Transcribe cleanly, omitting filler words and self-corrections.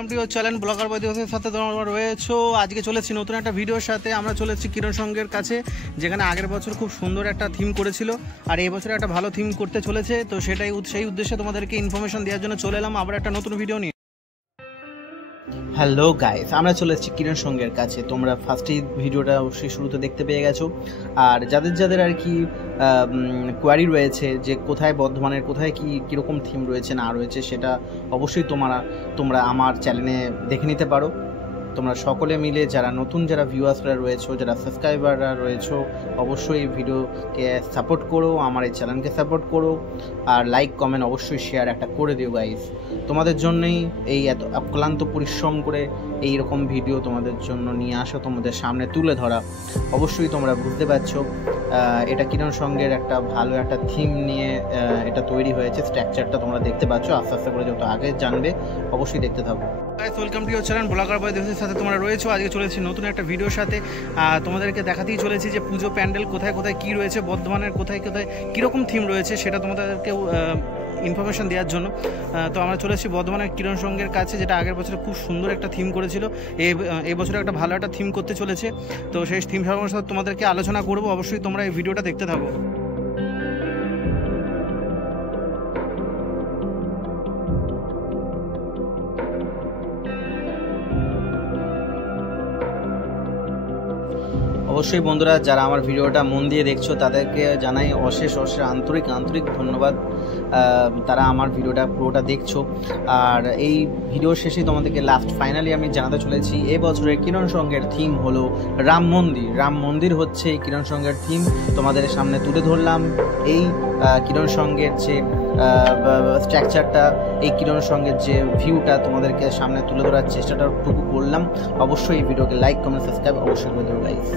Welcome to your channel blogger বয় দিবসের সাথে তোমরা রয়েছো। আজকে চলেছি নতুন একটা ভিডিওর সাথে। আমরা চলেছি কিরণ সঙ্গের কাছে, যেখানে আগের বছর খুব সুন্দর একটা থিম করেছিল আর এই বছর একটা ভালো থিম করতে চলেছে। তো সেই উদ্দেশ্যে তোমাদেরকে ইনফরমেশন দেওয়ার জন্য চলে এলাম আবার একটা নতুন ভিডিও নিয়ে। হ্যালো গাইস, আমরা চলে এসেছি কিরণ সঙ্গের কাছে। তোমরা ফার্স্টেই ভিডিওটা অবশ্যই শুরুতে দেখতে পেয়ে গেছো। আর যাদের আর কি কোয়ারি রয়েছে যে কোথায় বর্ধমানের কোথায় কীরকম থিম রয়েছে না রয়েছে, সেটা অবশ্যই তোমরা আমার চ্যানেলে দেখে নিতে পারো। তোমরা সকলে মিলে যারা নতুন যারা ভিউয়ার্সরা রয়েছো, যারা সাবস্ক্রাইবাররা রয়েছো, অবশ্যই এই ভিডিওকে সাপোর্ট করো, আমার এই চ্যানেলকে সাপোর্ট করো আর লাইক কমেন্ট অবশ্যই শেয়ার একটা করে দিও গাইস। তোমাদের জন্যই এই এত অক্লান্ত পরিশ্রম করে এই রকম ভিডিও তোমাদের জন্য নিয়ে আসা, তোমাদের সামনে তুলে ধরা। অবশ্যই তোমরা বুঝতে পারছো এটা কিরণ সঙ্গের একটা ভালো একটা থিম নিয়ে এটা তৈরি হয়েছে। স্ট্রাকচারটা তোমরা দেখতে পাচ্ছ, আস্তে আস্তে করে যত আগে জানবে অবশ্যই দেখতে থাকো। Welcome to your channel blogger বয় দিবসের সাথে তোমরা রয়েছো। আজকে চলেছি নতুন একটা ভিডিওর সাথে। তোমাদেরকে দেখাতেই চলেছি যে পুজো প্যান্ডেল কোথায় কোথায় কী রয়েছে, বর্ধমানের কোথায় কোথায় কীরকম থিম রয়েছে সেটা তোমাদেরকেও ইনফরমেশন দেওয়ার জন্য। তো আমরা চলে এসেছি বর্ধমানের কিরণ সঙ্গের কাছে, যেটা আগের বছরে খুব সুন্দর একটা থিম করেছিল। এই বছরে একটা ভালো একটা থিম করতে চলেছে। তো সেই থিম সম্পর্কে তোমাদেরকে আলোচনা করবো। অবশ্যই তোমরা এই ভিডিওটা দেখতে থাকো। অবশ্যই বন্ধুরা, যারা আমার ভিডিওটা মন দিয়ে দেখছো তাদেরকে জানাই অশেষ আন্তরিক ধন্যবাদ। তারা আমার ভিডিওটা পুরোটা দেখছো। আর এই ভিডিও শেষে তোমাদেরকে ফাইনালি আমি জানাতে চলেছি এবছরের কিরণ সঙ্গের থিম হলো রাম মন্দির হচ্ছে এই কিরণ সঙ্গের থিম। তোমাদের সামনে তুলে ধরলাম এই কিরণ সঙ্গের যে স্ট্রাকচারটা, এই কিরণ সঙ্গের যে ভিউটা তোমাদেরকে সামনে তুলে ধরার চেষ্টাটা টুকু করলাম। অবশ্যই এই ভিডিওকে লাইক কমেন্ট সাবস্ক্রাইব অবশ্যই করে দেবো গাইস।